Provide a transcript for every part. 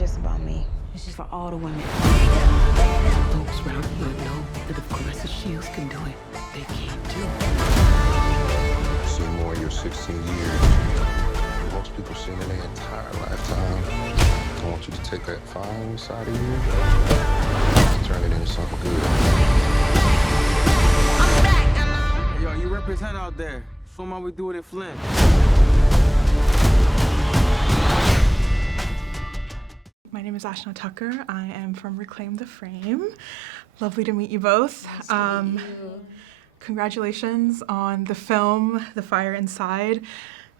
just about me. This is for all the women. Folks around here know that if Claressa Shields can do it, they can too. You've seen more in your 16 years. Most people seen in their entire lifetime. I want you to take that fire inside of you and turn it into something good. Hey, yo, you represent out there. Show 'em how we do it in Flint. My name is Ashna Tucker. I am from Reclaim the Frame. Lovely to meet you both. Nice to meet you. Congratulations on the film, The Fire Inside.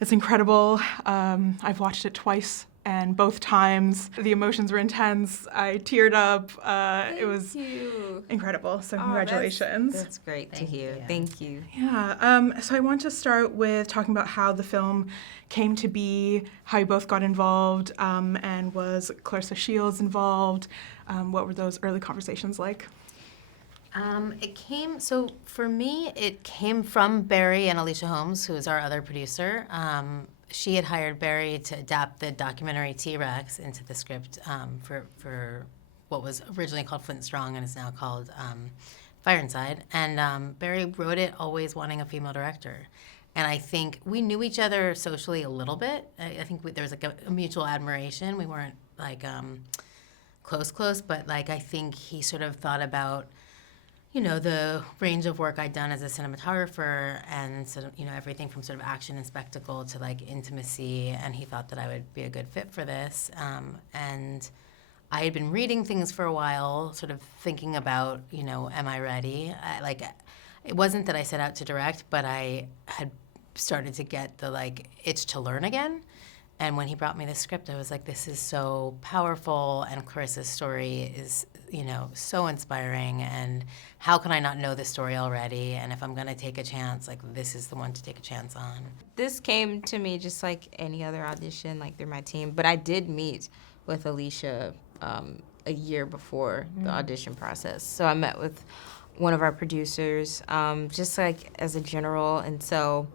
It's incredible. I've watched it twice, and both times the emotions were intense. I teared up. It was incredible, so congratulations. That's great to hear. Thank you. Yeah, so I want to start with talking about how the film came to be, how you both got involved, and was Claressa Shields involved? What were those early conversations like? So for me, it came from Barry and Alicia Holmes, who is our other producer. She had hired Barry to adapt the documentary T-Rex into the script for what was originally called Flint Strong and is now called Fire Inside. And Barry wrote it always wanting a female director. And I think we knew each other socially a little bit. I think there was like a mutual admiration. We weren't like close, but like I think he sort of thought about, you know, the range of work I'd done as a cinematographer and sort of, you know, everything from sort of action and spectacle to like intimacy, and he thought that I would be a good fit for this. And I had been reading things for a while, sort of thinking about, you know, am I ready? It wasn't that I set out to direct, but I had started to get the like itch to learn again. And when he brought me the script, I was like, this is so powerful, and Claressa's story is, you know, so inspiring, and how can I not know this story already? And if I'm gonna take a chance, like this is the one to take a chance on. This came to me just like any other audition, like through my team, but I did meet with Alicia a year before the audition process. So I met with one of our producers, just like as a general, and so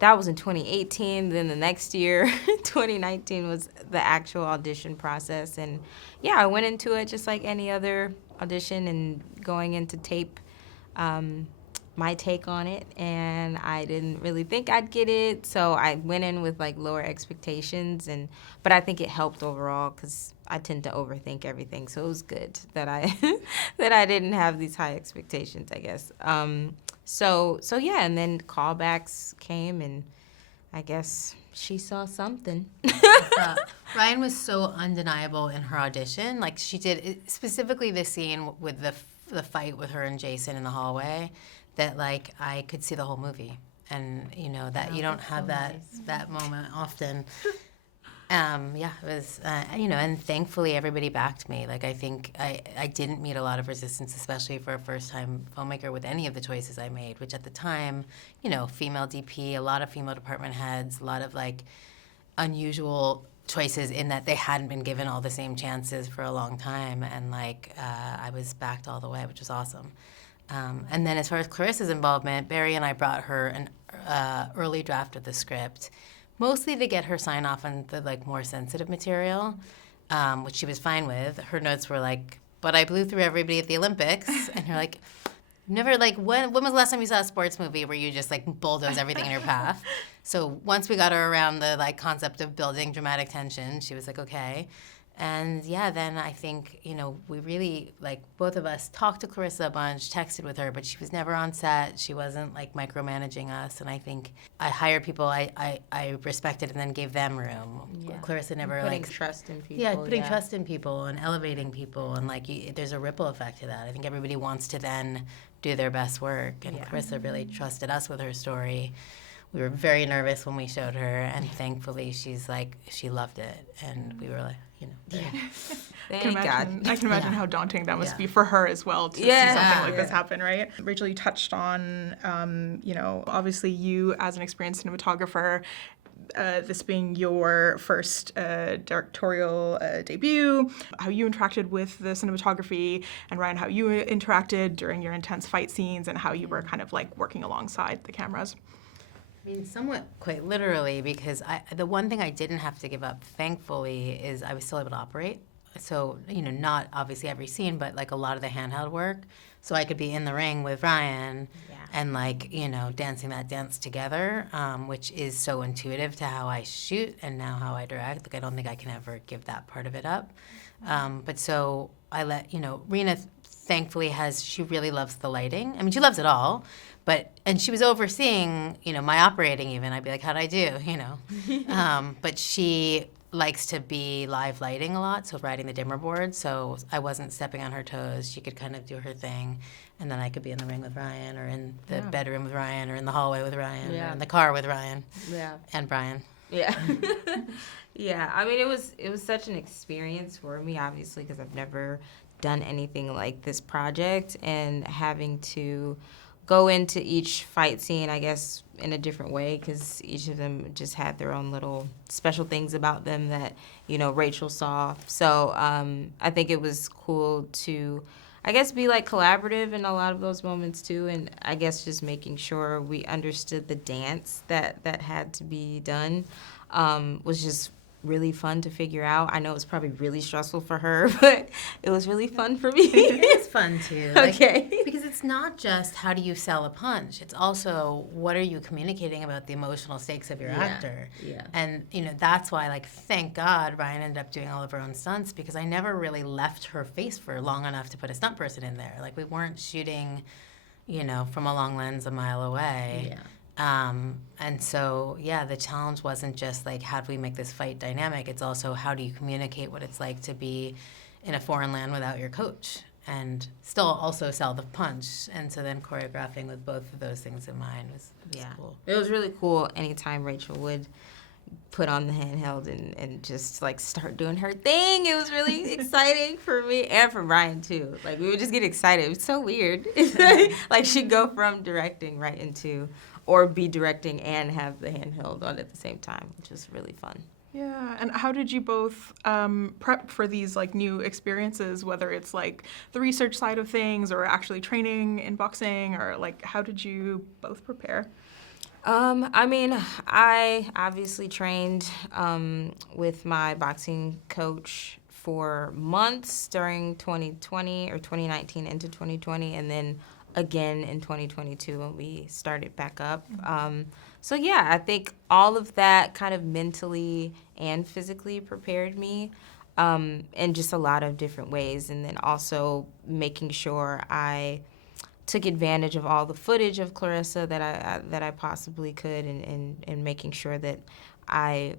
that was in 2018. Then the next year, 2019, was the actual audition process. And yeah, I went into it just like any other audition and going into tape my take on it. And I didn't really think I'd get it. So I went in with like lower expectations. But I think it helped overall because I tend to overthink everything. So it was good that I that I didn't have these high expectations, I guess. So yeah, and then callbacks came, and I guess she saw something. Ryan was so undeniable in her audition. Like she did, specifically the scene with the fight with her and Jason in the hallway, that like I could see the whole movie. And you know, that you don't have that moment often. Yeah, it was, you know, and thankfully everybody backed me. Like I think I didn't meet a lot of resistance, especially for a first-time filmmaker with any of the choices I made, which at the time, you know, female DP, a lot of female department heads, a lot of like unusual choices in that they hadn't been given all the same chances for a long time. And like I was backed all the way, which was awesome. And then as far as Claressa's involvement, Barry and I brought her an early draft of the script, mostly to get her sign off on the like more sensitive material, which she was fine with. Her notes were like, but I blew through everybody at the Olympics. And you're like, never like, when was the last time you saw a sports movie where you just like bulldoze everything in your path? So once we got her around the like concept of building dramatic tension, she was like, okay. And yeah, then I think, you know, we really, like, both of us talked to Claressa a bunch, texted with her, but she was never on set. She wasn't, like, micromanaging us. And I think I hired people I respected and then gave them room. Yeah. Claressa never, putting trust in people. Yeah, putting trust in people and elevating people. And, like, there's a ripple effect to that. I think everybody wants to then do their best work. And Claressa really trusted us with her story. We were very nervous when we showed her, and thankfully she's like, she loved it. And we were like, you know. I can imagine how daunting that must be for her as well to see something like this happen, right? Rachel, you touched on, you know, obviously you as an experienced cinematographer, this being your first directorial debut, how you interacted with the cinematography, and Ryan, how you interacted during your intense fight scenes and how you were kind of like working alongside the cameras. I mean, somewhat quite literally, because the one thing I didn't have to give up, thankfully, is I was still able to operate. so, not obviously every scene, but like a lot of the handheld work. So I could be in the ring with Ryan and like, dancing that dance together, which is so intuitive to how I shoot and now how I direct. Like, I don't think I can ever give that part of it up. But so I let, Rena thankfully she really loves the lighting. I mean, she loves it all, and she was overseeing, my operating even. I'd be like, how'd I do, but she likes to be live lighting a lot, so riding the dimmer board, so I wasn't stepping on her toes. She could kind of do her thing, and then I could be in the ring with Ryan, or in the bedroom with Ryan, or in the hallway with Ryan, or in the car with Ryan, and Brian. Yeah. Yeah, I mean, it was such an experience for me, obviously, because I've never done anything like this project, and having to go into each fight scene, I guess, in a different way, because each of them just had their own little special things about them that, Rachel saw. So I think it was cool to, I guess, be like collaborative in a lot of those moments too, and I guess just making sure we understood the dance that had to be done was just really fun to figure out. I know it was probably really stressful for her, but it was really fun for me. It is fun too. Okay. Because it's not just how do you sell a punch, it's also what are you communicating about the emotional stakes of your actor. Yeah. And, that's why, thank God Ryan ended up doing all of her own stunts, because I never really left her face for long enough to put a stunt person in there. We weren't shooting, from a long lens a mile away. Yeah. And so, the challenge wasn't just how do we make this fight dynamic, it's also how do you communicate what it's like to be in a foreign land without your coach and still also sell the punch. And so then choreographing with both of those things in mind was cool. It was really cool anytime Rachel would put on the handheld and just start doing her thing. It was really exciting for me and for Ryan too. We would just get excited. It was so weird. She'd go from directing right into, or be directing and have the handheld on at the same time, which was really fun. Yeah, and how did you both prep for these new experiences, whether it's the research side of things or actually training in boxing, or how did you both prepare? I mean, I obviously trained with my boxing coach for months during 2020 or 2019 into 2020, and then again in 2022 when we started back up. So yeah, I think all of that kind of mentally and physically prepared me in just a lot of different ways. And then also making sure I took advantage of all the footage of Claressa that I possibly could, and making sure that I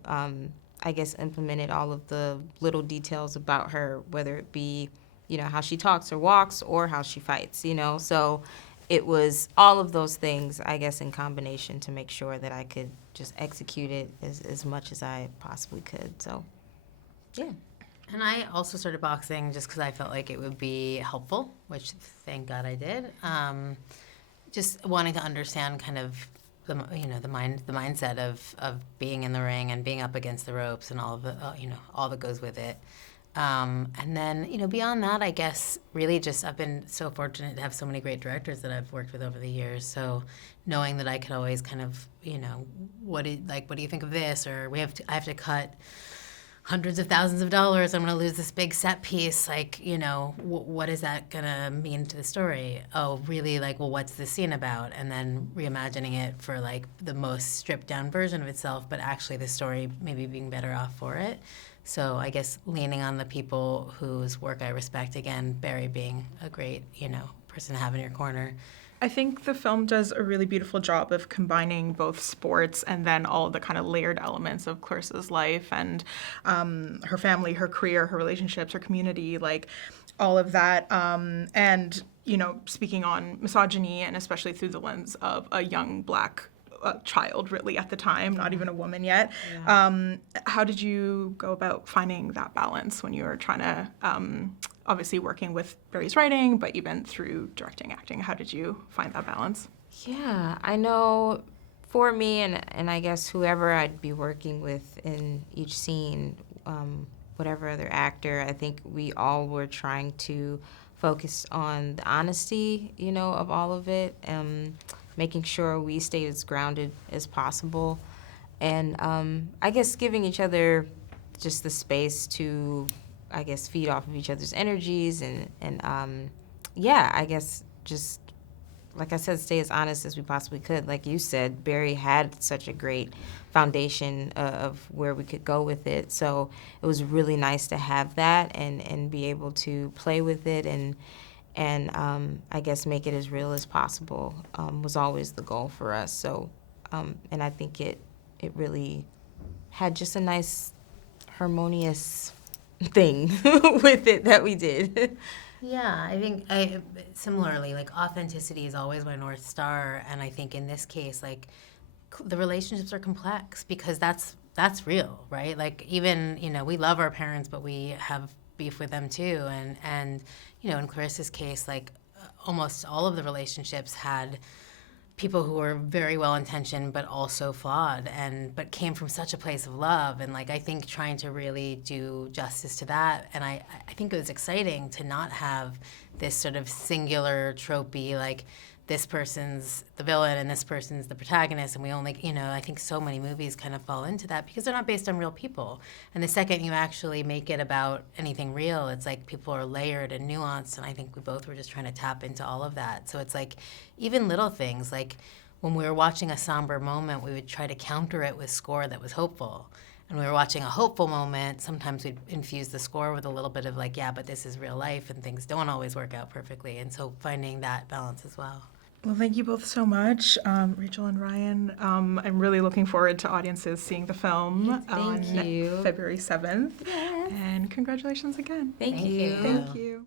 guess implemented all of the little details about her, whether it be, how she talks or walks or how she fights, So it was all of those things, I guess, in combination to make sure that I could just execute it as much as I possibly could. So, yeah. And I also started boxing just because I felt like it would be helpful, which thank God I did. Just wanting to understand kind of the mindset of being in the ring and being up against the ropes and all of the all that goes with it. And then, beyond that, I guess, really just I've been so fortunate to have so many great directors that I've worked with over the years. So knowing that I could always kind of, what do you think of this? Or I have to cut hundreds of thousands of dollars. I'm going to lose this big set piece. What is that going to mean to the story? Oh, really? What's the scene about? And then reimagining it for the most stripped down version of itself, but actually the story maybe being better off for it. So I guess leaning on the people whose work I respect, again, Barry being a great, person to have in your corner. I think the film does a really beautiful job of combining both sports and then all the kind of layered elements of Claressa's life and her family, her career, her relationships, her community, all of that. And, speaking on misogyny, and especially through the lens of a young Black child, really, at the time, not even a woman yet. Yeah. How did you go about finding that balance when you were trying to, obviously working with Barry's writing, but even through directing, acting? How did you find that balance? Yeah, I know for me, and I guess whoever I'd be working with in each scene, whatever other actor, I think we all were trying to focus on the honesty, of all of it, making sure we stayed as grounded as possible, and I guess giving each other just the space to I guess, feed off of each other's energies and yeah, I guess just, like I said, stay as honest as we possibly could. Like you said, Barry had such a great foundation of where we could go with it. So it was really nice to have that and be able to play with it and I guess make it as real as possible was always the goal for us. So, and I think it really had just a nice harmonious thing with it that we did. Yeah, I think similarly, like authenticity is always my North Star, and I think in this case, like the relationships are complex because that's real, right? Like even, you know, we love our parents, but we have beef with them too, and you know, in Claressa's case, like almost all of the relationships had people who were very well intentioned but also flawed but came from such a place of love, and like I think trying to really do justice to that, and I think it was exciting to not have this sort of singular tropey like this person's the villain and this person's the protagonist, and we only, you know, I think so many movies kind of fall into that because they're not based on real people. And the second you actually make it about anything real, it's like people are layered and nuanced, and I think we both were just trying to tap into all of that. So it's like even little things, like when we were watching a somber moment, we would try to counter it with score that was hopeful. And when we were watching a hopeful moment, sometimes we'd infuse the score with a little bit of like, yeah, but this is real life and things don't always work out perfectly. And so finding that balance as well. Well, thank you both so much, Rachel and Ryan. I'm really looking forward to audiences seeing the film on you. February 7th. Yes. And congratulations again. Thank you. Thank you.